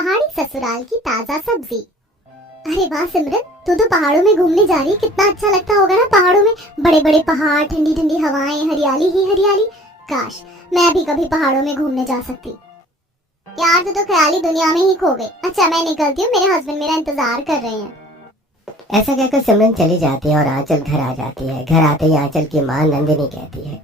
पहाड़ी ससुराल की ताजा सब्जी। अरे वाह सिमरन, तू तो पहाड़ों में घूमने जा रही है। कितना अच्छा लगता होगा ना पहाड़ों में, बड़े बड़े पहाड़, ठंडी ठंडी हवाएं, हरियाली ही हरियाली। काश मैं भी कभी पहाड़ों में घूमने जा सकती। यार तू तो ख्याली दुनिया में ही खो गई। अच्छा मैं निकलती हूँ, मेरे हस्बैंड मेरा इंतजार कर रहे हैं। ऐसा कहकर सिमरन चली जाती है और आंचल घर आ जाती है। घर आते ही आंचल की माँ नंदिनी कहती है,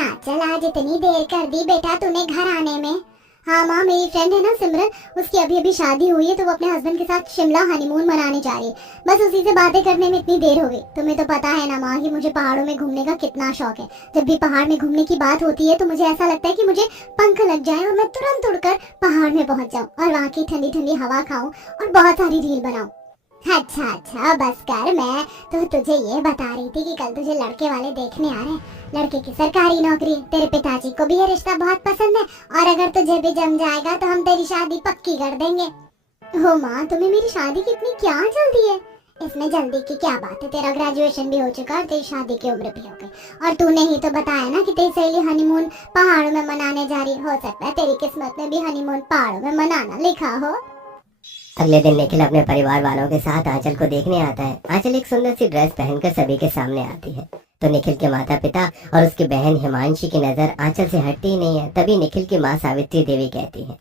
आंचल आज इतनी देर कर दी बेटा तूने घर आने में। हाँ माँ, मेरी फ्रेंड है ना सिमरन, उसकी अभी अभी शादी हुई है तो वो अपने हस्बैंड के साथ शिमला हनीमून मनाने जा रही है। बस उसी से बातें करने में इतनी देर हो गई। तुम्हें तो पता है ना माँ कि मुझे पहाड़ों में घूमने का कितना शौक है। जब भी पहाड़ में घूमने की बात होती है तो मुझे ऐसा लगता है कि मुझे पंख लग जाए और मैं तुरंत उड़कर पहाड़ में पहुंच जाऊं और वहाँ की ठंडी ठंडी हवा खाऊं और बहुत सारी रील बनाऊं। अच्छा अच्छा बस कर, मैं तो तुझे ये बता रही थी कि कल तुझे लड़के वाले देखने आ रहे हैं। लड़के की सरकारी नौकरी, तेरे पिताजी को भी ये रिश्ता बहुत पसंद है और अगर तुझे भी जम जाएगा तो हम तेरी शादी पक्की कर देंगे। हो माँ, तुम्हें मेरी शादी की इतनी क्या जल्दी है? इसमें जल्दी की क्या बात है, तेरा ग्रेजुएशन भी हो चुका और तेरी शादी की उम्र भी हो गई और तूने ही तो बताया ना कि तेरी सहेली हनीमून पहाड़ों में मनाने जा रही। हो सकता है तेरी किस्मत में भी हनीमून पहाड़ों में मनाना लिखा हो। अगले दिन निखिल अपने परिवार वालों के साथ आंचल को देखने आता है। आंचल एक सुंदर सी ड्रेस पहनकर सभी के सामने आती है तो निखिल के माता पिता और उसकी बहन हिमांशी की नजर आंचल से हटती ही नहीं है। तभी निखिल की माँ सावित्री देवी कहती है,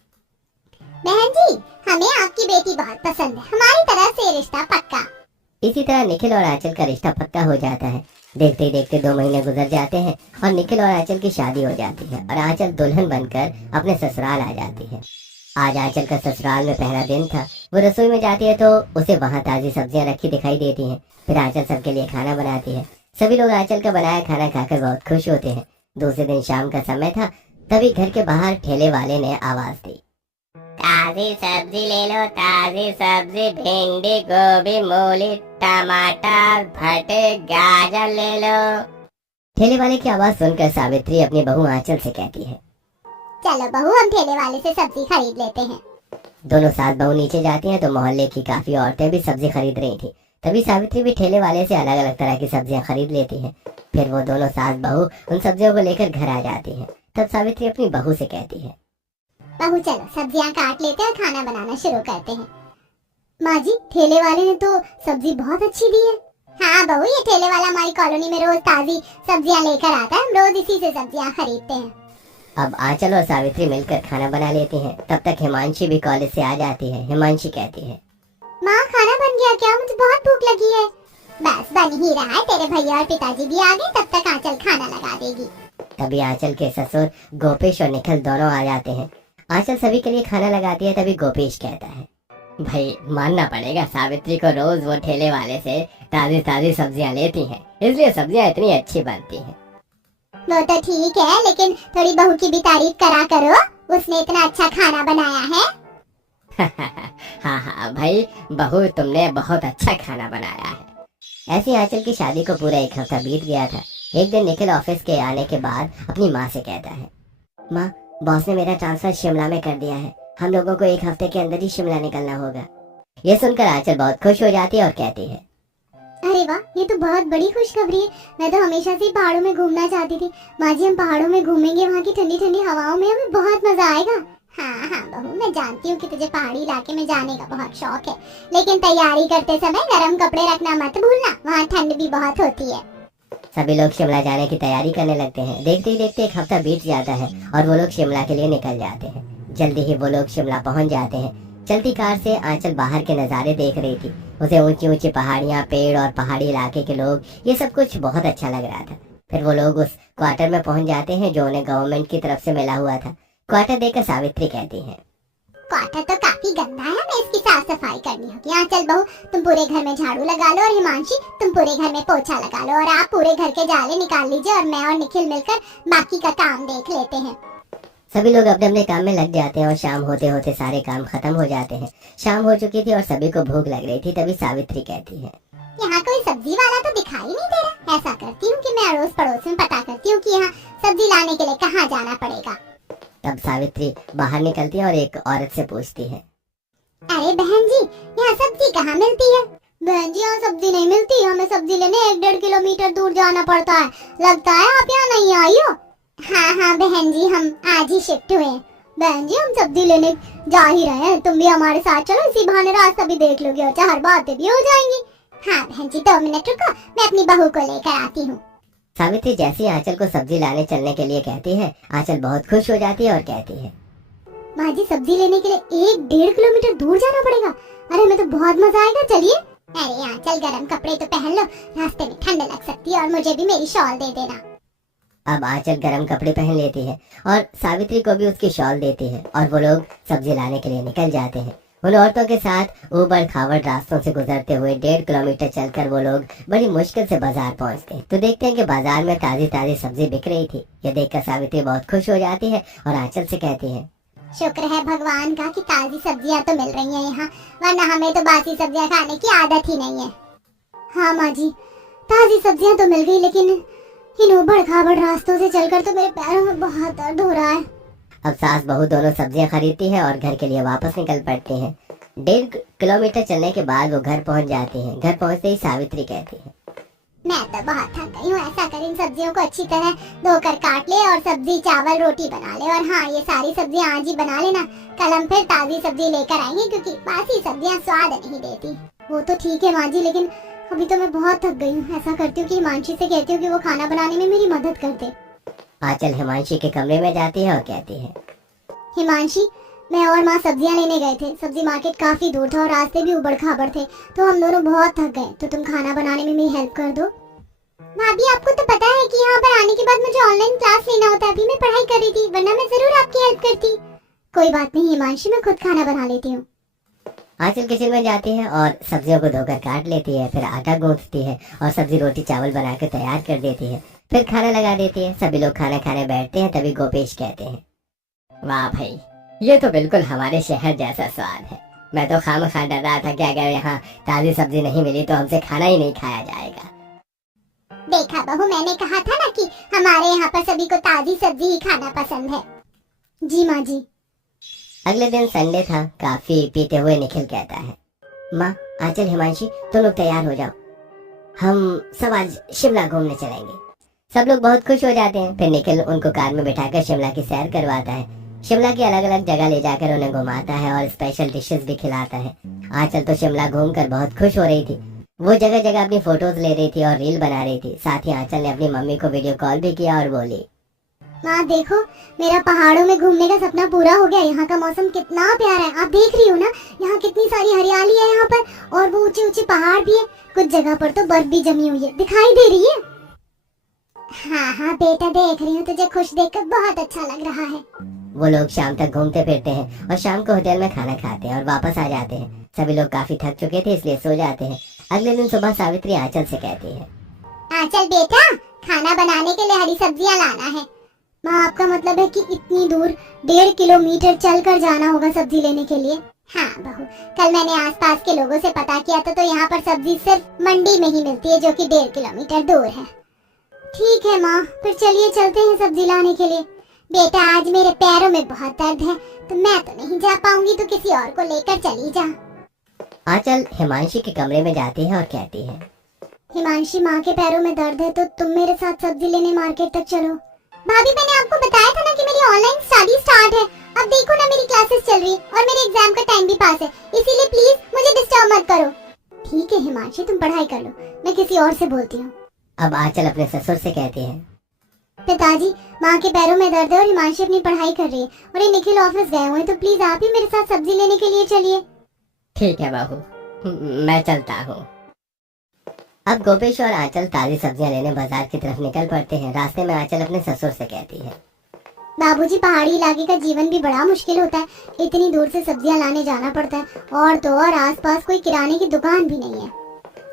बहन जी, हमें आपकी बेटी बहुत पसंद है, हमारी तरफ से रिश्ता पक्का। इसी तरह निखिल और आंचल का रिश्ता पक्का हो जाता है। देखते ही देखते 2 महीने गुजर जाते हैं और निखिल और आंचल की शादी हो जाती है और आंचल दुल्हन बनकर अपने ससुराल आ जाती है। आज आंचल का ससुराल में पहला दिन था। वो रसोई में जाती है तो उसे वहाँ ताजी सब्जियां रखी दिखाई देती हैं। फिर आंचल सबके लिए खाना बनाती है। सभी लोग आंचल का बनाया खाना खाकर बहुत खुश होते हैं। दूसरे दिन शाम का समय था, तभी घर के बाहर ठेले वाले ने आवाज दी, ताजी सब्जी ले लो, ताजी सब्जी, भिंडी, गोभी, मूली, टमाटर, भटे, गाजर ले लो। ठेले वाले की आवाज सुनकर सावित्री अपनी बहू आंचल से कहती है, चलो बहू, हम ठेले वाले से सब्जी खरीद लेते हैं। दोनों सास बहू नीचे जाती हैं तो मोहल्ले की काफी औरतें भी सब्जी खरीद रही थी। तभी सावित्री भी ठेले वाले से अलग अलग तरह की सब्जियां खरीद लेती हैं। फिर वो दोनों सास बहू उन सब्जियों को लेकर घर आ जाती हैं। तब सावित्री अपनी बहू से कहती है, बहू चलो सब्जियां काट लेते हैं और खाना बनाना शुरू करते हैं। माँ जी, ठेले वाले ने तो सब्जी बहुत अच्छी दी है। हाँ बहू, ये ठेले वाला हमारी कॉलोनी में रोज ताजी सब्जियां लेकर आता है, हम रोज इसी से सब्जियां खरीदते हैं। अब आंचल और सावित्री मिलकर खाना बना लेती हैं। तब तक हिमांशी भी कॉलेज से आ जाती है। हिमांशी कहती है, माँ खाना बन गया क्या? मुझे बहुत भूख लगी है। बस बन ही रहा है, तेरे भैया और पिताजी भी आ गए, तब तक आंचल खाना लगा देगी। तभी आंचल के ससुर गोपेश और निखिल दोनों आ जाते हैं। आंचल सभी के लिए खाना लगाती है। तभी गोपेश कहता है, भाई मानना पड़ेगा, सावित्री को रोज वो ठेले वाले से ताजी ताजी सब्जियां लेती हैं, इसलिए सब्जियां इतनी अच्छी बनती हैं। वो तो ठीक है, लेकिन थोड़ी बहू की भी तारीफ करा करो, उसने इतना अच्छा खाना बनाया है। हाँ हाँ भाई बहू, तुमने बहुत अच्छा खाना बनाया है। ऐसी आंचल की शादी को पूरा 1 हफ्ता बीत गया था। एक दिन निखिल ऑफिस के आने के बाद अपनी माँ से कहता है, माँ बॉस ने मेरा ट्रांसफर शिमला में कर दिया है, हम लोगों को 1 हफ्ते के अंदर ही शिमला निकलना होगा। ये सुनकर आंचल बहुत खुश हो जाती है और कहती है, अरे वाह, ये तो बहुत बड़ी खुशखबरी है। मैं तो हमेशा से पहाड़ों में घूमना चाहती थी। माँ जी, हम पहाड़ों में घूमेंगे, वहाँ की ठंडी ठंडी हवाओं में हमें बहुत मजा आएगा। हाँ हाँ बहू, मैं जानती हूँ कि तुझे पहाड़ी इलाके में जाने का बहुत शौक है, लेकिन तैयारी करते समय गर्म कपड़े रखना मत भूलना, वहाँ ठंड भी बहुत होती है। सभी लोग शिमला जाने की तैयारी करने लगते हैं। देखते ही देखते 1 हफ्ता बीत जाता है और वो लोग शिमला के लिए निकल जाते हैं। जल्दी ही वो लोग शिमला पहुंच जाते हैं। चलती कार से आंचल बाहर के नज़ारे देख रही थी। उसे ऊंची ऊंची पहाड़ियाँ, पेड़ और पहाड़ी इलाके के लोग, ये सब कुछ बहुत अच्छा लग रहा था। फिर वो लोग उस क्वार्टर में पहुंच जाते हैं जो उन्हें गवर्नमेंट की तरफ से मिला हुआ था। क्वार्टर देखकर सावित्री कहती है, क्वार्टर तो काफी गंदा है, हमें इसकी साफ सफाई करनी होगी। आंचल बहू, तुम पूरे घर में झाड़ू लगा लो और हिमांशी तुम पूरे घर में पोछा लगा लो और आप पूरे घर के जाले निकाल लीजिए और मैं और निखिल मिलकर बाकी का काम देख लेते हैं। सभी लोग अपने अपने काम में लग जाते हैं और शाम होते होते सारे काम खत्म हो जाते हैं। शाम हो चुकी थी और सभी को भूख लग रही थी। तभी सावित्री कहती है, यहाँ कोई सब्जी वाला तो दिखाई नहीं दे रहा। ऐसा करती हूँ कि मैं अड़ोस पड़ोस में पता करती हूँ कि यहाँ सब्जी लाने के लिए कहाँ जाना पड़ेगा। तब सावित्री बाहर निकलती है और एक औरत से पूछती है, अरे बहन जी, यहाँ सब्जी कहाँ मिलती है? बहन जी, यहाँ सब्जी नहीं मिलती, हमें सब्जी लेने 1-1.5 किलोमीटर दूर जाना पड़ता है। लगता है आप यहाँ नहीं आई हो। हाँ हाँ बहन जी, हम आज ही शिफ्ट हुए हैं। बहन जी हम सब्जी लेने जा ही रहे हैं, तुम भी हमारे साथ चलो, इसी बहाने रास्ता भी देख लोगे और चार बातें भी हो जाएंगी। हाँ बहन जी 2 मिनट रुको, मैं अपनी बहू को लेकर आती हूँ। सावित्री जैसे ही आंचल को सब्जी लाने चलने के लिए कहती है, आंचल बहुत खुश हो जाती है और कहती है, माँ जी सब्जी लेने के लिए 1-1.5 किलोमीटर दूर जाना पड़ेगा। अरे मैं तो बहुत मजा आएगा, चलिए। अरे आंचल गरम कपड़े तो पहन लो, रास्ते में ठंड लग सकती है, और मुझे भी मेरी शॉल दे देना। अब आंचल गर्म कपड़े पहन लेती है और सावित्री को भी उसकी शॉल देती है और वो लोग सब्जी लाने के लिए निकल जाते हैं। उन औरतों के साथ ऊबड़ खाबड़ रास्तों से गुजरते हुए 1.5 किलोमीटर चलकर वो लोग बड़ी मुश्किल से बाजार पहुंचते हैं। तो देखते हैं कि बाजार में ताजी ताजी सब्जी बिक रही थी। ये देखकर सावित्री बहुत खुश हो जाती है और आंचल से कहती है, शुक्र है भगवान का कि ताजी सब्जियां तो मिल रही हैं यहाँ, वरना हमें तो बासी सब्जियां खाने की आदत ही नहीं है। हाँ माँ जी ताजी सब्जियां तो मिल गई, लेकिन इन ऊबड़ खाबड़ रास्तों से चलकर तो मेरे पैरों में बहुत दर्द हो रहा है। अब सास बहू दोनों सब्जियां खरीदती है और घर के लिए वापस निकल पड़ती हैं। 1.5 किलोमीटर चलने के बाद वो घर पहुंच जाती हैं। घर पहुंचते ही सावित्री कहती है, मैं तो बहुत थक गई हूँ, ऐसा कर इन सब्जियों को अच्छी तरह धोकर काट ले और सब्जी चावल रोटी बना ले। और हाँ ये सारी सब्जियां आज ही बना लेना, कल हम फिर ताजी सब्जी लेकर आएंगे, क्योंकि बासी सब्जियां स्वाद नहीं देती। वो तो ठीक है माँ जी, लेकिन अभी तो मैं बहुत थक गई हूँ। ऐसा करती हूँ कि हिमांशी से कहती हूँ कि वो खाना बनाने में मेरी मदद कर दे। आंचल हिमांशी के कमरे में जाती है और कहती है, हिमांशी मैं और माँ सब्जियां लेने गए थे, सब्जी मार्केट काफी दूर था और रास्ते भी उबड़ खाबड़ थे, तो हम दोनों बहुत थक गए, तो तुम खाना बनाने में मेरी हेल्प कर दो। भाभी आपको तो पता है कि यहाँ पर आने के बाद मुझे ऑनलाइन क्लास लेना होता है, अभी मैं पढ़ाई कर रही थी, वरना मैं जरूर आपकी हेल्प करती। कोई बात नहीं हिमांशी, मैं खुद खाना बना लेती हूँ। आंचल किचन में जाती है और सब्जियों को धोकर काट लेती है, फिर आटा गूंथती है और सब्जी रोटी चावल बनाकर तैयार कर देती है। फिर खाना लगा देती है। सभी लोग खाना खाने बैठते हैं। तभी गोपेश कहते हैं, वाह भाई ये तो बिल्कुल हमारे शहर जैसा स्वाद है। मैं तो खामखा डर रहा था कि अगर यहाँ ताजी सब्जी नहीं मिली तो हमसे खाना ही नहीं खाया जाएगा। देखा बहू, मैंने कहा था ना कि हमारे यहाँ पर सभी को ताजी सब्जी ही खाना पसंद है। जी माँ जी। अगले दिन संडे था। काफी पीते हुए निखिल कहता है, माँ आंचल हिमांशी तुम लोग तैयार हो जाओ, हम सब आज शिमला घूमने चलेंगे। सब लोग बहुत खुश हो जाते हैं। फिर निखिल उनको कार में बिठाकर शिमला की सैर करवाता है। शिमला की अलग अलग जगह ले जाकर उन्हें घुमाता है और स्पेशल डिशेस भी खिलाता है। आंचल तो शिमला घूमकर बहुत खुश हो रही थी। वो जगह जगह अपनी फोटोज ले रही थी और रील बना रही थी। साथ ही आंचल ने अपनी मम्मी को वीडियो कॉल भी किया और बोली, माँ देखो मेरा पहाड़ों में घूमने का सपना पूरा हो गया। यहाँ का मौसम कितना प्यारा है, आप देख रही हो ना, यहाँ कितनी सारी हरियाली है यहाँ पर, और वो ऊंचे ऊंचे पहाड़ भी है, कुछ जगह पर तो बर्फ भी जमी हुई है, दिखाई दे रही है। हाँ हाँ बेटा देख रही हूँ, तुझे खुश देखकर बहुत अच्छा लग रहा है। वो लोग शाम तक घूमते फिरते हैं और शाम को होटल में खाना खाते हैं और वापस आ जाते हैं। सभी लोग काफी थक चुके थे इसलिए सो जाते हैं। अगले दिन सुबह सावित्री आंचल से कहती है, आंचल बेटा खाना बनाने के लिए हरी सब्जियाँ लाना है। माँ आपका मतलब है कि इतनी दूर 1.5 किलोमीटर चलकर जाना होगा सब्जी लेने के लिए? हाँ बहू, कल मैंने आसपास के लोगों से पता किया था, तो यहाँ पर सब्जी सिर्फ मंडी में ही मिलती है, जो कि 1.5 किलोमीटर दूर है। ठीक है माँ, फिर चलिए चलते हैं सब्जी लाने के लिए। बेटा आज मेरे पैरों में बहुत दर्द है, तो मैं तो नहीं जा पाऊंगी, तो किसी और को लेकर चली जा। आंचल हिमांशी के कमरे में जाती है और कहती है, हिमांशी माँ के पैरों में दर्द है, तो तुम मेरे साथ सब्जी लेने मार्केट तक चलो। भाभी मैंने आपको बताया था ना कि मेरी ऑनलाइन स्टडी स्टार्ट है। अब देखो ना मेरी क्लासेस चल रही और मेरे एग्जाम का टाइम भी पास है, इसीलिए प्लीज मुझे डिस्टर्ब मत करो। ठीक है हिमांशी तुम पढ़ाई कर लो, मैं किसी और से बोलती हूँ। अब आंचल अपने ससुर से कहती है, पिताजी माँ के पैरों में दर्द है और हिमांशी अपनी पढ़ाई कर रही है और ये निखिल ऑफिस गए हुए हैं, तो प्लीज आप ही मेरे साथ सब्जी लेने के लिए चलिए। ठीक है बहू, मैं चलता हूँ। अब गोपेश और आंचल ताजी सब्जियां लेने बाजार की तरफ निकल पड़ते हैं। रास्ते में आंचल अपने ससुर से कहती है, बाबूजी पहाड़ी इलाके का जीवन भी बड़ा मुश्किल होता है, इतनी दूर से सब्जियां लाने जाना पड़ता है, और तो और आसपास कोई किराने की दुकान भी नहीं है।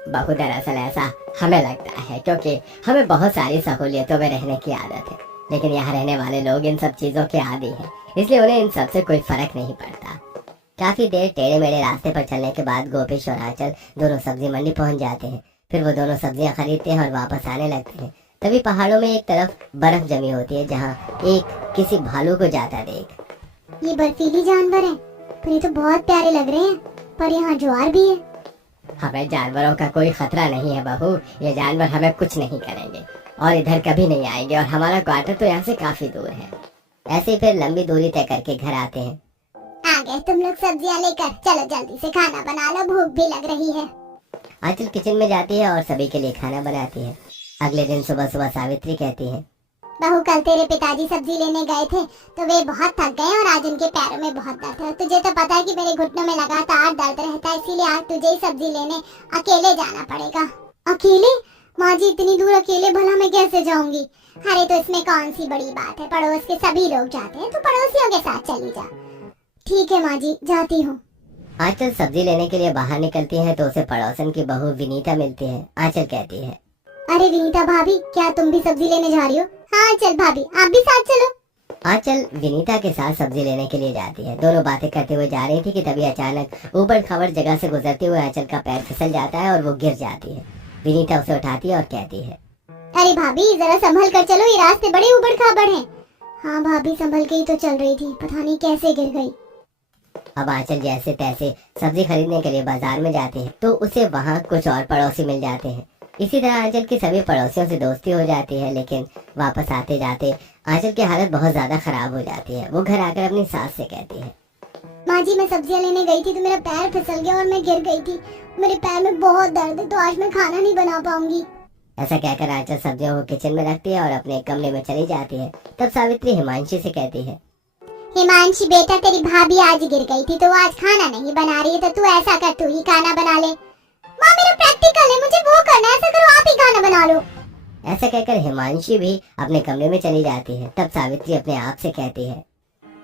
बहू दरअसल ऐसा हमें लगता है, क्योंकि हमें बहुत सारी सहूलियतों में रहने की आदत है, लेकिन यहाँ रहने वाले लोग इन सब चीजों के आदी हैं, इसलिए उन्हें इन सब से कोई फर्क नहीं पड़ता। काफी देर टेढ़े मेढ़े रास्ते पर चलने के बाद गोपेश और आंचल दोनों सब्जी मंडी पहुंच जाते हैं। फिर वो दोनों सब्जियां खरीदते हैं और वापस आने लगते हैं। तभी पहाड़ों में एक तरफ बर्फ जमी होती है, जहाँ एक किसी भालू को जाता देख। ये बर्फीली जानवर है, पर ये तो बहुत प्यारे लग रहे हैं, पर यहाँ ज्वार भी है। हमें जानवरों का कोई खतरा नहीं है बहू, ये जानवर हमें कुछ नहीं करेंगे और इधर कभी नहीं आएंगे, और हमारा क्वार्टर तो यहाँ से काफी दूर है। ऐसे ही फिर लंबी दूरी तय करके घर आते हैं। आ गए तुम लोग सब्जियां लेकर, चलो जल्दी से खाना बना लो, भूख भी लग रही है। आंचल किचन में जाती है और सभी के लिए खाना बनाती है। अगले दिन सुबह सुबह सावित्री कहती है, बहू कल तेरे पिताजी सब्जी लेने गए थे तो वे बहुत थक गए और आज उनके पैरों में बहुत दर्द है। तुझे तो पता है कि मेरे घुटनों में लगातार दर्द रहता है, इसीलिए आज तुझे ही सब्जी लेने अकेले जाना पड़ेगा। अकेले? माँ जी इतनी दूर अकेले भला मैं कैसे जाऊंगी? अरे तो इसमें कौन सी बड़ी बात है, पड़ोस के सभी लोग जाते हैं, तो पड़ोसियों के साथ चली जा। ठीक है माँ जी, जाती हूँ। आंचल सब्जी लेने के लिए बाहर निकलती है तो उसे पड़ोसन की बहू विनीता मिलती है। आंचल कहती है, अरे विनीता भाभी, क्या तुम भी सब्जी लेने जा रही हो? हाँ चल भाभी, आप भी साथ चलो। आंचल विनीता के साथ सब्जी लेने के लिए जाती है। दोनों बातें करते हुए जा रही थी कि तभी अचानक ऊबड़ खाबड़ जगह से गुजरते हुए आंचल का पैर फिसल जाता है और वो गिर जाती है। विनीता उसे उठाती है और कहती है, अरे भाभी जरा संभल कर चलो, ये रास्ते बड़े ऊबड़ खाबड़ हैं। हाँ भाभी संभल के ही तो चल रही थी, पता नहीं कैसे गिर गई। अब आंचल जैसे तैसे सब्जी खरीदने के लिए बाजार में जाती है तो उसे वहाँ कुछ और पड़ोसी मिल जाते हैं। इसी तरह आंचल की सभी पड़ोसियों से दोस्ती हो जाती है, लेकिन वापस आते जाते आंचल की हालत बहुत ज्यादा खराब हो जाती है। वो घर आकर अपनी सास से कहती है, माँ जी मैं सब्जियाँ लेने गई थी तो मेरा पैर फिसल गया और मैं गिर गई थी, मेरे पैर में बहुत दर्द है, तो आज मैं खाना नहीं बना पाऊंगी। ऐसा कहकर आंचल सब्जियों को किचन में रखती है और अपने कमरे में चली जाती है। तब सावित्री हिमांशी से कहती है, हिमांशी बेटा तेरी भाभी आज गिर गई थी तो वो आज खाना नहीं बना रही है, तो तू ऐसा कर, तू ही खाना बना ले। माँ मेरा प्रैक्टिकल है, मुझे वो करना है, ऐसा करो आप ही खाना बना लो। ऐसा कहकर हिमांशी भी अपने कमरे में चली जाती है। तब सावित्री अपने आप से कहती है,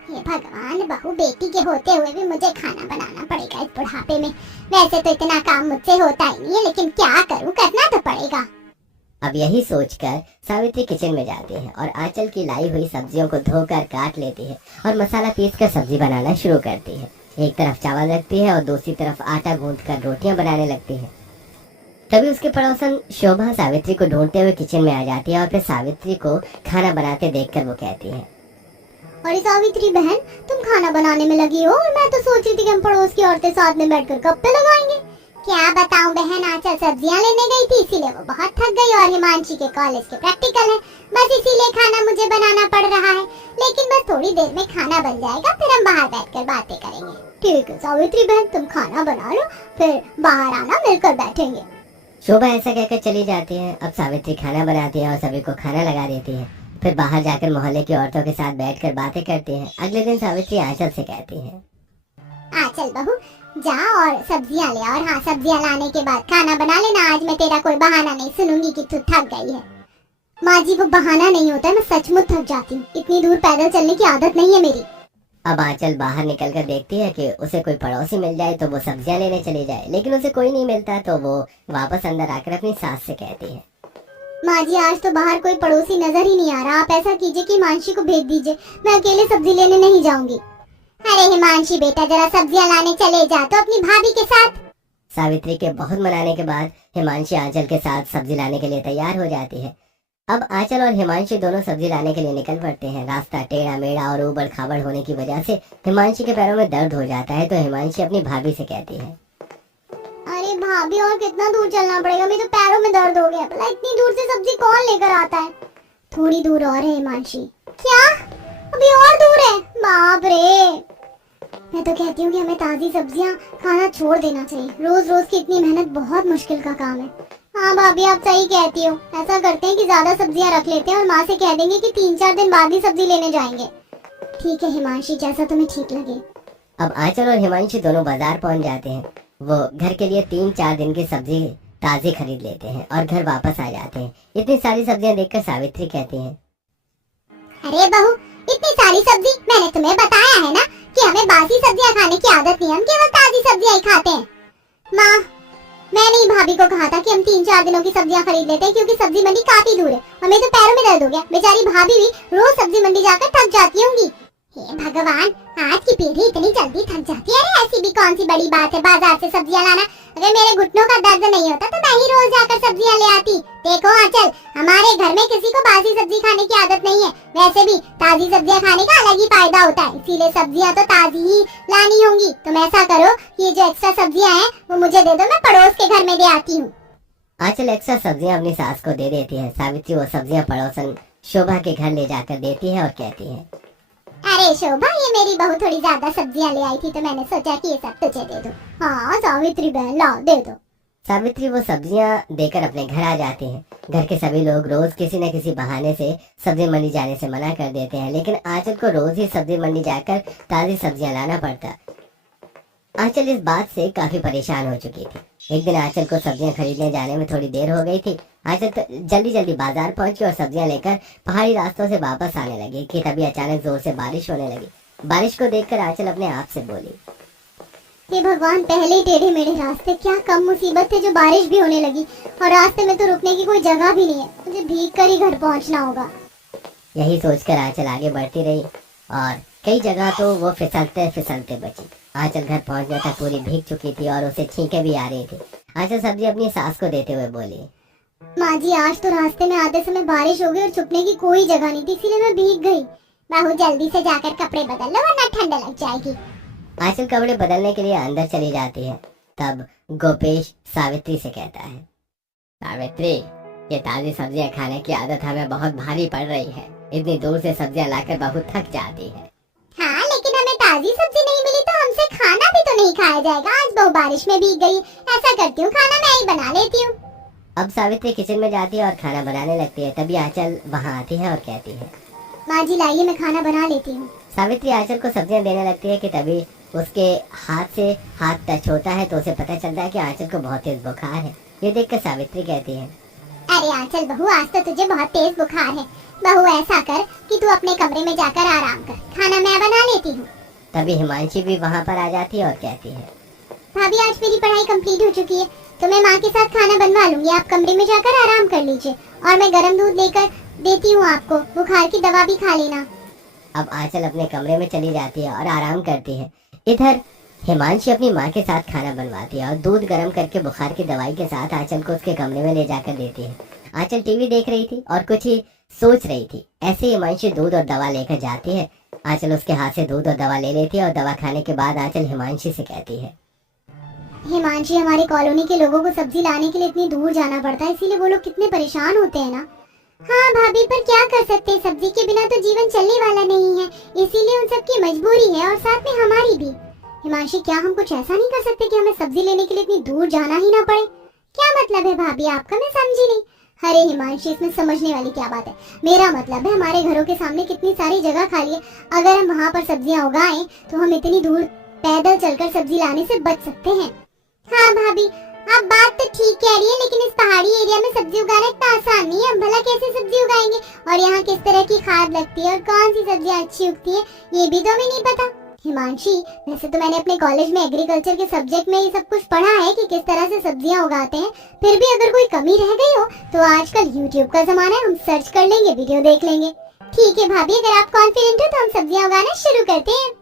हे भगवान, बहू बेटी के होते हुए भी मुझे खाना बनाना पड़ेगा इस बुढ़ापे में। वैसे तो इतना काम मुझसे होता ही नहीं है, लेकिन क्या करूँ, करना तो पड़ेगा। अब यही सोचकर सावित्री किचन में जाती है और आंचल की लाई हुई सब्जियों को धोकर काट लेती है और मसाला पीसकर सब्जी बनाना शुरू करती है। एक तरफ चावल रखती है और दूसरी तरफ आटा गूंथकर रोटियां बनाने लगती है। तभी उसके पड़ोसन शोभा सावित्री को ढूंढते हुए किचन में आ जाती है और फिर सावित्री को खाना बनाते देखकर वो कहती है, अरे सावित्री बहन, तुम खाना बनाने में लगी हो और मैं तो सोच रही थी कि हम पड़ोस की औरतें साथ में बैठकर गप्पे लगाएंगे। क्या बताऊं बहन, आंचल सब्जियां लेने गई थी इसीलिए वो बहुत थक गई और हिमांशी के कॉलेज के प्रैक्टिकल है, बस इसीलिए खाना मुझे बनाना पड़ रहा है। लेकिन बस थोड़ी देर में खाना बन जाएगा, फिर हम बाहर बैठकर बातें करेंगे। ठीक है सावित्री बहन, तुम खाना बना लो, फिर बाहर आना, मिलकर बैठेंगे। शोभा ऐसा कहकर चली जाती है। अब सावित्री खाना बनाती है और सभी को खाना लगा देती है। फिर बाहर जाकर मोहल्ले की औरतों के साथ बैठकर बातें करती है। अगले दिन सावित्री आंचल से कहती है, आंचल बहू जा और सब्जियां ले, और हाँ सब्जियां लाने के बाद खाना बना लेना। आज मैं तेरा कोई बहाना नहीं सुनूंगी कि तू थक गई है। माँ जी वो बहाना नहीं होता है, मैं सचमुच थक जाती हूँ, इतनी दूर पैदल चलने की आदत नहीं है मेरी। अब आंचल बाहर निकलकर देखती है कि उसे कोई पड़ोसी मिल जाए तो वो सब्जियां लेने चली जाए, लेकिन उसे कोई नहीं मिलता तो वो वापस अंदर आकर अपनी सास से कहती है, माँ जी आज तो बाहर कोई पड़ोसी नजर ही नहीं आ रहा, आप ऐसा कीजिए कि हिमांशी को भेज दीजिए, मैं अकेले सब्जी लेने नहीं जाऊंगी। अरे हिमांशी बेटा जरा सब्जियां लाने चले जा तो अपनी भाभी के साथ। सावित्री के बहुत मनाने के बाद हिमांशी आंचल के साथ सब्जी लाने के लिए तैयार हो जाती है। अब आंचल और हिमांशी दोनों सब्जी लाने के लिए निकल पड़ते हैं। रास्ता टेढ़ा मेढ़ा और ऊबड़ खाबड़ होने की वजह से हिमांशी के पैरों में दर्द हो जाता है, तो हिमांशी अपनी भाभी से कहती है, अरे भाभी और कितना दूर चलना पड़ेगा, मेरे तो पैरों में दर्द हो गया, भला इतनी दूर से सब्जी कौन लेकर आता है। थोड़ी दूर और है हिमांशी। क्या अभी और दूर है? बाप रे, मैं तो कहती हूँ कि हमें ताजी सब्जियाँ खाना छोड़ देना चाहिए, रोज रोज की इतनी मेहनत बहुत मुश्किल का काम है। हाँ भाभी आप सही कहती हो, ऐसा करते हैं कि ज्यादा सब्जियाँ रख लेते हैं और माँ से कह देंगे कि 3-4 दिन बाद ही सब्जी लेने जाएंगे। ठीक है हिमांशी, जैसा तुम्हें ठीक लगे। अब आंचल और हिमांशी दोनों बाजार पहुंच जाते हैं। वो घर के लिए 3-4 दिन की सब्जी ताजी खरीद लेते हैं और घर वापस आ जाते हैं। इतनी सारी सब्जियां देखकर सावित्री कहती है, अरे बहू इतनी सारी सब्जी, मैंने तुम्हें बताया है ना कि हमें बासी सब्जियां खाने की आदत नहीं है, हम केवल ताजी सब्जियां ही खाते हैं। माँ मैंने ही भाभी को कहा था कि हम 3-4 दिनों की सब्जियां खरीद लेते हैं, क्योंकि सब्जी मंडी काफी दूर है, हमें तो पैरों में दर्द हो गया। बेचारी भाभी भी रोज सब्जी मंडी जाकर थक जाती होंगी। हे भगवान, आज की पीढ़ी इतनी जल्दी थक जाती है। अरे ऐसी भी कौन सी बड़ी बात है बाजार से सब्जियां लाना, अगर मेरे घुटनों का दर्द नहीं होता तो मैं ही रोज जाकर सब्जियां ले आती। देखो आंचल, हमारे घर में किसी को बासी सब्जी खाने की आदत नहीं है, वैसे भी ताजी सब्जियां खाने का अलग ही फायदा होता है, इसीलिए सब्जियां तो ताजी ही लानी होंगी। तुम ऐसा करो, ये जो एक्स्ट्रा सब्जियां हैं वो मुझे दे दो, मैं पड़ोस के घर में दे आती हूँ। आंचल एक्स्ट्रा सब्जियां अपनी सास को दे देती है। सावित्री वो सब्जियां पड़ोसन शोभा के घर ले जाकर देती है और कहती है, अरे शोभा, ये मेरी बहू थोड़ी ज्यादा सब्जियां ले आई थी तो मैंने सोचा कि ये सब तुझे दे दूं। हाँ सावित्री बहन, लाओ दे दो। सावित्री वो सब्जियां देकर अपने घर आ जाती हैं। घर के सभी लोग रोज किसी न किसी बहाने से सब्जी मंडी जाने से मना कर देते हैं, लेकिन आंचल को रोज ही सब्जी मंडी जाकर ताजी सब्जियां लाना पड़ता। आंचल इस बात से काफी परेशान हो चुकी थी। एक दिन आंचल को सब्जियां खरीदने जाने में थोड़ी देर हो गई थी। आंचल तो जल्दी जल्दी बाजार पहुंची और सब्जियां लेकर पहाड़ी रास्तों से वापस आने लगी कि तभी अचानक जोर से बारिश होने लगी। बारिश को देखकर आंचल अपने आप से बोली, हे भगवान, पहले ही टेढ़े मेढ़े रास्ते, क्या कम मुसीबत थे जो बारिश भी होने लगी और रास्ते में तो रुकने की कोई जगह भी नहीं है। मुझे भीग कर ही घर पहुंचना होगा। यही सोचकर आंचल आगे बढ़ती रही और कई जगह तो वो फिसलते फिसलते बची। आंचल घर पहुंचने तक पूरी भीग चुकी थी और उसे छींके भी आ रही थी। आंचल सब्जी अपनी सास को देते हुए बोली, माँ जी, आज तो रास्ते में आते समय बारिश हो गई और छुपने की कोई जगह नहीं थी, इसीलिए मैं भीग गई। बहू जल्दी से जाकर कपड़े बदल लो वरना ठंड लग जाएगी। आंचल कपड़े बदलने के लिए अंदर चली जाती है। तब गोपेश सावित्री से कहता है, सावित्री, ये ताजी सब्जियां खाने की आदत हमें बहुत भारी पड़ रही है। इतनी दूर से सब्जियां लाकर बहुत थक जाती है। हाँ, लेकिन हमें ताजी सब्जी नहीं मिली तो हमसे खाना भी तो नहीं खाया जाएगा। आज बहू बारिश में भीग गई, ऐसा करती हूँ खाना मैं ही बना लेती हूँ। अब सावित्री किचन में जाती है और खाना बनाने लगती है। तभी आंचल वहाँ आती है और कहती है, माँ जी लाइए, मैं खाना बना लेती हूँ। सावित्री आंचल को सब्जियां देने लगती है कि तभी उसके हाथ से हाथ टच होता है तो उसे पता चलता है कि आंचल को बहुत तेज बुखार है। ये देखकर सावित्री कहती है, अरे आंचल बहू, आज तो तुझे बहुत तेज बुखार है। बहू ऐसा कर कि तू अपने कमरे में जाकर आराम कर, खाना मैं बना लेती हूँ। तभी हिमांशी भी वहाँ पर आ जाती है और कहती है, भाभी आज मेरी पढ़ाई कंप्लीट हो चुकी है तो मैं माँ के साथ खाना बनवा लूंगी। आप कमरे में जाकर आराम कर लीजिए और मैं गर्म दूध लेकर देती हूँ आपको, बुखार की दवा भी खा लेना। अब आंचल अपने कमरे में चली जाती है और आराम करती है। इधर हिमांशी अपनी माँ के साथ खाना बनवाती है और दूध गर्म करके बुखार की दवाई के साथ आंचल को उसके कमरे में ले जाकर देती है। आंचल टीवी देख रही थी और कुछ ही सोच रही थी। ऐसे ही हिमांशी दूध और दवा लेकर जाती है। आंचल उसके हाथ से दूध और दवा ले लेती है और दवा खाने के बाद आंचल हिमांशी से कहती है, हिमांशी, हमारी कॉलोनी के लोगों को सब्जी लाने के लिए इतनी दूर जाना पड़ता है, इसीलिए वो लोग कितने परेशान होते हैं ना। हाँ भाभी, पर क्या कर सकते हैं, सब्जी के बिना तो जीवन चलने वाला नहीं है, इसीलिए उन सबकी मजबूरी है और साथ में हमारी भी। हिमांशी, क्या हम कुछ ऐसा नहीं कर सकते कि हमें सब्जी लेने के लिए इतनी दूर जाना ही ना पड़े? क्या मतलब है भाभी आपका, मैं समझी नहीं। अरे हिमांशी, इसमें समझने वाली क्या बात है। मेरा मतलब है हमारे घरों के सामने कितनी सारी जगह खाली है, अगर हम वहाँ पर सब्जियाँ उगाएं तो हम इतनी दूर पैदल चलकर सब्जी लाने से बच सकते हैं। हाँ भाभी, आप बात तो ठीक कह रही है, लेकिन इस पहाड़ी एरिया में सब्जी उगाना इतना आसान नहीं है। हम भला कैसे सब्जी उगाएंगे और यहाँ किस तरह की खाद लगती है और कौन सी सब्जियाँ अच्छी उगती है, ये भी तो हमें नहीं पता। हिमांशी, वैसे तो मैंने अपने कॉलेज में एग्रीकल्चर के सब्जेक्ट में ये सब कुछ पढ़ा है कि किस तरह से सब्जियाँ उगाते हैं, फिर भी अगर कोई कमी रह गई हो तो आजकल YouTube का जमाना है, हम सर्च कर लेंगे, वीडियो देख लेंगे। ठीक है भाभी, अगर आप कॉन्फिडेंट हो तो हम सब्जियाँ उगाना शुरू करते हैं।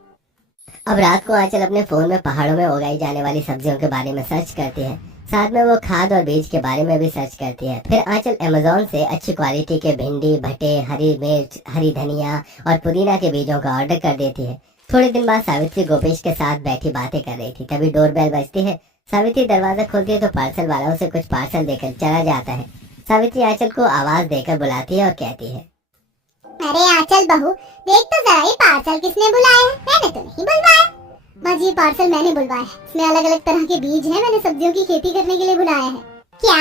अब रात को आंचल अपने फोन में पहाड़ों में उगाई जाने वाली सब्जियों के बारे में सर्च करती है। साथ में वो खाद और बीज के बारे में भी सर्च करती है। फिर आंचल अमेज़न से अच्छी क्वालिटी के भिंडी, भट्टे, हरी मिर्च, हरी धनिया और पुदीना के बीजों का ऑर्डर कर देती है। थोड़े दिन बाद सावित्री गोपेश के साथ बैठी बातें कर रही थी। तभी डोरबेल बजती है। सावित्री दरवाजा खोलती है तो पार्सल वाला उसे कुछ पार्सल देकर चला जाता है। सावित्री आंचल को आवाज देकर बुलाती है और कहती है, अरे आंचल बहू, देख तो जरा ये पार्सल किसने बुलाया है, मैंने तो नहीं बुलवाया। माँ जी, पार्सल मैंने बुलवाया है, इसमें अलग अलग तरह के बीज हैं, मैंने सब्जियों की खेती करने के लिए बुलाया है। क्या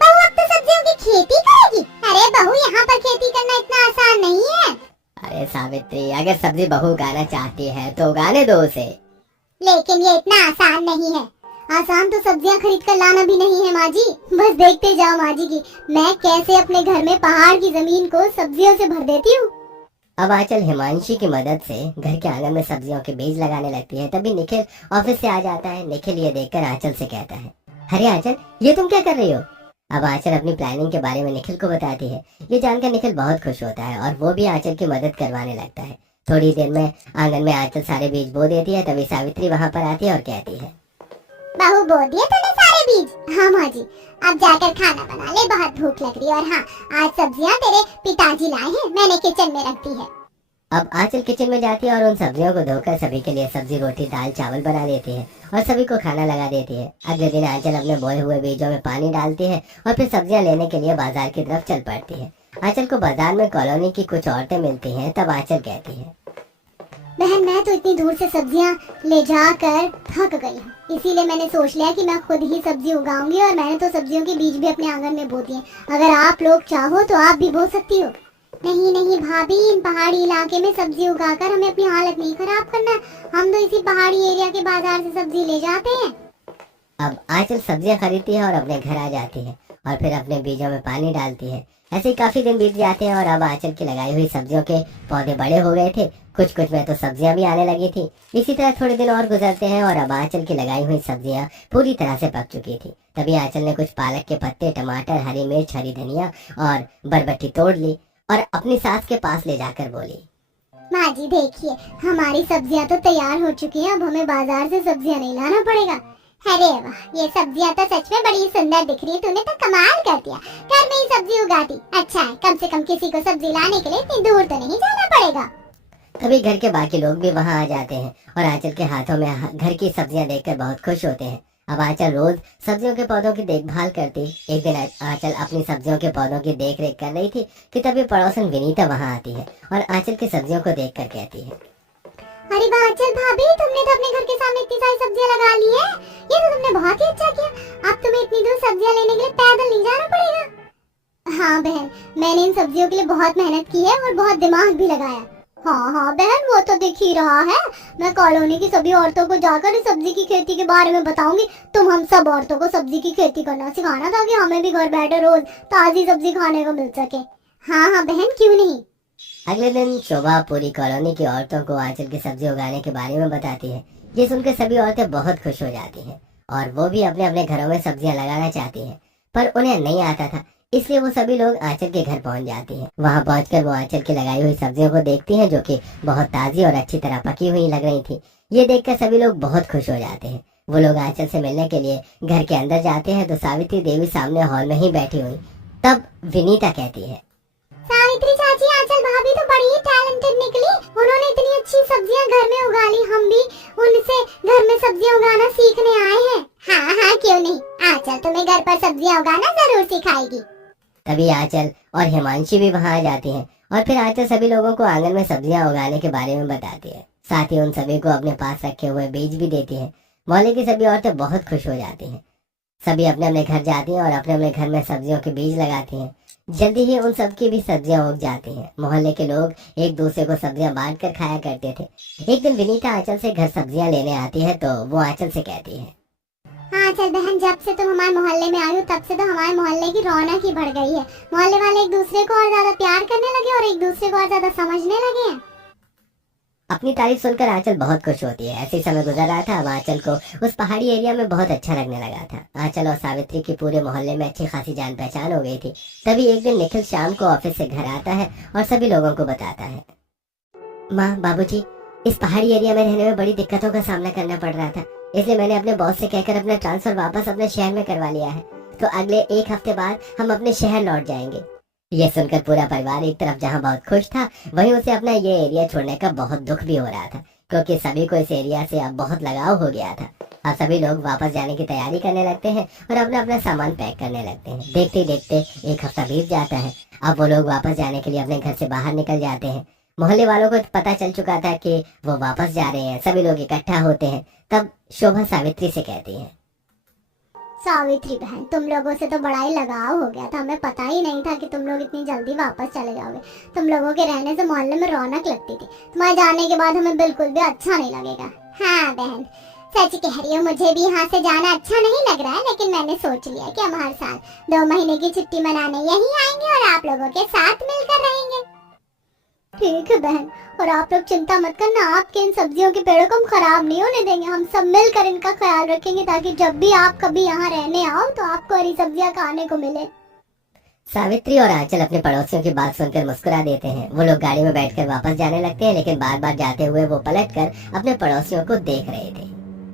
बहू, अब तो सब्जियों की खेती करेगी? अरे बहू, यहाँ पर खेती करना इतना आसान नहीं है। अरे सावित्री, अगर सब्जी बहू उगाना चाहती है तो उगाने दो उसे। लेकिन ये इतना आसान नहीं है। आसान तो सब्जियां खरीद कर लाना भी नहीं है माँ जी। बस देखते जाओ माँ जी की मैं कैसे अपने घर में पहाड़ की जमीन को सब्जियों से भर देती हूँ। अब आंचल हिमांशी की मदद से घर के आंगन में सब्जियों के बीज लगाने लगती है। तभी निखिल ऑफिस से आ जाता है। निखिल ये देखकर आंचल से कहता है, अरे आंचल, ये तुम क्या कर रही हो? अब आंचल अपनी प्लानिंग के बारे में निखिल को बताती है। ये जानकर निखिल बहुत खुश होता है और वो भी आंचल की मदद करवाने लगता है। थोड़ी देर में आंगन में आंचल सारे बीज बो देती है। तभी सावित्री वहाँ पर आती है और कहती है, बहू, बो दिए तूने सारे बीज? हाँ माँ जी, अब जाकर खाना बना ले, बहुत भूख लग रही है। और हाँ, आज सब्जियाँ तेरे पिताजी लाए हैं, मैंने किचन में रख दी है। अब आंचल किचन में जाती है और उन सब्जियों को धोकर सभी के लिए सब्जी, रोटी, दाल, चावल बना देती है और सभी को खाना लगा देती है। अगले दिन आंचल अपने बोए हुए बीजों में पानी डालती है और फिर सब्जियां लेने के लिए बाजार की तरफ चल पड़ती है। आंचल को बाजार में कॉलोनी की कुछ औरतें मिलती हैं। तब आंचल कहती है, बहन मैं तो इतनी दूर से सब्जियां ले जाकर थक गई हूँ, इसीलिए मैंने सोच लिया कि मैं खुद ही सब्जी उगाऊंगी और मैंने तो सब्जियों के बीज भी अपने आंगन में बो दिए। अगर आप लोग चाहो तो आप भी बो सकती हो। नहीं नहीं भाभी, इन पहाड़ी इलाके में सब्जी उगाकर हमें अपनी हालत नहीं खराब करना, हम तो इसी पहाड़ी एरिया के बाजार से सब्जी ले जाते हैं। अब आंचल सब्जियां खरीदती है और अपने घर आ जाती है और फिर अपने बीजों में पानी डालती है। ऐसे ही काफी दिन बीत जाते हैं और अब आंचल की लगाई हुई सब्जियों के पौधे बड़े हो गए थे, कुछ कुछ में तो सब्जियां भी आने लगी थी। इसी तरह थोड़े दिन और गुजरते हैं और अब आंचल की लगाई हुई सब्जियां पूरी तरह से पक चुकी थी। तभी आंचल ने कुछ पालक के पत्ते, टमाटर, हरी मिर्च, हरी धनिया और बरबट्टी तोड़ ली और अपनी सास के पास ले जाकर बोली, माँ जी देखिए, हमारी सब्जियां तो तैयार हो चुकी हैं, अब हमें बाजार से सब्जियां नहीं लाना पड़ेगा। अरे वाह, ये सब्जियां तो सच में बड़ी सुंदर दिख रही है, तूने तो कमाल कर दिया, घर में ही सब्जी उगाती। अच्छा है, कम से कम किसी को सब्जी लाने के लिए इतनी दूर तो नहीं जाना पड़ेगा। तभी घर के बाकी लोग भी वहां आ जाते हैं और आंचल के हाथों में घर की सब्जियां देखकर बहुत खुश होते हैं। अब आंचल रोज सब्जियों के पौधों की देखभाल करती। एक दिन आंचल अपनी सब्जियों के पौधों की देख रेख कर रही थी कि तभी पड़ोसन विनीता वहां आती है और आंचल की सब्जियों को देखकर कहती है, अरे वाह आंचल भाभी, तुमने तो अपने घर के सामने इतनी सारी सब्जियां लगा ली है, ये तो तुमने बहुत ही अच्छा किया। अब तुम्हें इतनी दूर सब्जियां लेने के लिए पैदल नहीं जाना पड़ेगा। हाँ बहन, मैंने इन सब्जियों के लिए बहुत मेहनत की है और बहुत दिमाग भी लगाया। हाँ हाँ बहन, वो तो दिख ही रहा है। मैं कॉलोनी की सभी औरतों को जाकर इस सब्जी की खेती के बारे में बताऊंगी। तुम हम सब औरतों को सब्जी की खेती करना सिखाना ताकि हमें भी घर बैठे रोज ताजी सब्जी खाने को मिल सके। हाँ हाँ बहन, क्यों नहीं। अगले दिन शोभा पूरी कॉलोनी की औरतों को आंचल की सब्जी उगाने के बारे में बताती है। ये सुनकर सभी औरतें बहुत खुश हो जाती हैं और वो भी अपने अपने घरों में सब्जियां लगाना चाहती हैं, पर उन्हें नहीं आता था, इसलिए वो सभी लोग आंचल के घर पहुंच जाती हैं। वहां पहुंचकर वो आंचल की लगाई हुई सब्जियों को देखती हैं जो कि बहुत ताजी और अच्छी तरह पकी हुई लग रही थी। ये देखकर सभी लोग बहुत खुश हो जाते हैं। वो लोग आंचल से मिलने के लिए घर के अंदर जाते हैं तो सावित्री देवी सामने हॉल में ही बैठी हुई। तब विनीता कहती है, सावित्री चाची, आंचल भाभी तो बड़ी ही टैलेंटेड निकली, उन्होंने इतनी अच्छी सब्जियां घर में उगा ली, हम भी उनसे घर में सब्जियां उगाना सीखने आए हैं। हाँ हाँ क्यों नहीं, आंचल तुम्हें घर पर सब्जियां उगाना जरूर सिखाएगी। तभी आंचल और हिमांशी भी वहां आ जाती हैं और फिर आंचल सभी लोगों को आंगन में सब्जियां उगाने के बारे में बताती है। साथ ही उन सभी को अपने पास रखे हुए बीज भी देती है। मोहल्ले की सभी औरतें बहुत खुश हो जाती हैं। सभी अपने अपने घर जाती हैं और अपने अपने घर में सब्जियों के बीज लगाती हैं। जल्दी ही उन सब की भी सब्जियां उग जाती हैं। मोहल्ले के लोग एक दूसरे को सब्जियां बांट कर खाया करते थे। एक दिन विनीता आंचल से घर सब्जियां लेने आती है तो वो आंचल से कहती है, आंचल बहन, जब से तुम हमारे मोहल्ले में आई हो तब से तो हमारे मोहल्ले की रौनक ही बढ़ गई है। मोहल्ले वाले एक दूसरे को और ज्यादा प्यार करने लगे और एक दूसरे को और ज्यादा समझने लगे हैं। अपनी तारीफ सुनकर आंचल बहुत खुश होती है। ऐसे ही समय गुजर रहा था। अब आंचल को उस पहाड़ी एरिया में बहुत अच्छा लगने लगा था। आंचल और सावित्री की पूरे मोहल्ले में अच्छी खासी जान पहचान हो गई थी। तभी एक दिन निखिल शाम को ऑफिस से घर आता है और सभी लोगों को बताता है, माँ बाबूजी, इस पहाड़ी एरिया में रहने में बड़ी दिक्कतों का सामना करना पड़ रहा था, इसलिए मैंने अपने बॉस से कहकर अपना ट्रांसफर वापस अपने शहर में करवा लिया है। तो अगले एक हफ्ते बाद हम अपने शहर लौट जाएंगे। ये सुनकर पूरा परिवार एक तरफ जहाँ बहुत खुश था, वहीं उसे अपना ये एरिया छोड़ने का बहुत दुख भी हो रहा था, क्योंकि सभी को इस एरिया से अब बहुत लगाव हो गया था। अब सभी लोग वापस जाने की तैयारी करने लगते हैं और अपना अपना सामान पैक करने लगते हैं। देखते ही देखते एक हफ्ता बीत जाता है। अब वो लोग वापस जाने के लिए अपने घर से बाहर निकल जाते हैं। मोहल्ले वालों को पता चल चुका था कि वो वापस जा रहे हैं। सभी लोग इकट्ठा होते हैं। तब शोभा सावित्री से कहती है, सावित्री बहन, तुम लोगों से तो बड़ा ही लगाव हो गया था, हमें पता ही नहीं था कि तुम लोग इतनी जल्दी वापस चले जाओगे। तुम लोगों के रहने से मोहल्ले में रौनक लगती थी, तुम्हारे जाने के बाद हमें बिल्कुल भी अच्छा नहीं लगेगा। हाँ बहन, सच कह रही हो, मुझे भी यहाँ से जाना अच्छा नहीं लग रहा है, लेकिन मैंने सोच लिया कि हम हर साल 2 महीने की छुट्टी मनाने यहीं आएंगे और आप लोगों के साथ मिलकर रहेंगे। ठीक है बहन, और आप लोग चिंता मत करना, आपके इन सब्जियों के पेड़ों को हम खराब नहीं होने देंगे। हम सब मिलकर इनका ख्याल रखेंगे ताकि जब भी आप कभी यहाँ रहने आओ तो आपको हरी सब्जियाँ खाने को मिले। सावित्री और आंचल अपने पड़ोसियों की बात सुनकर मुस्कुरा देते हैं। वो लोग गाड़ी में बैठकर वापस जाने लगते हैं, लेकिन बार बार जाते हुए वो पलटकर अपने पड़ोसियों को देख रहे थे।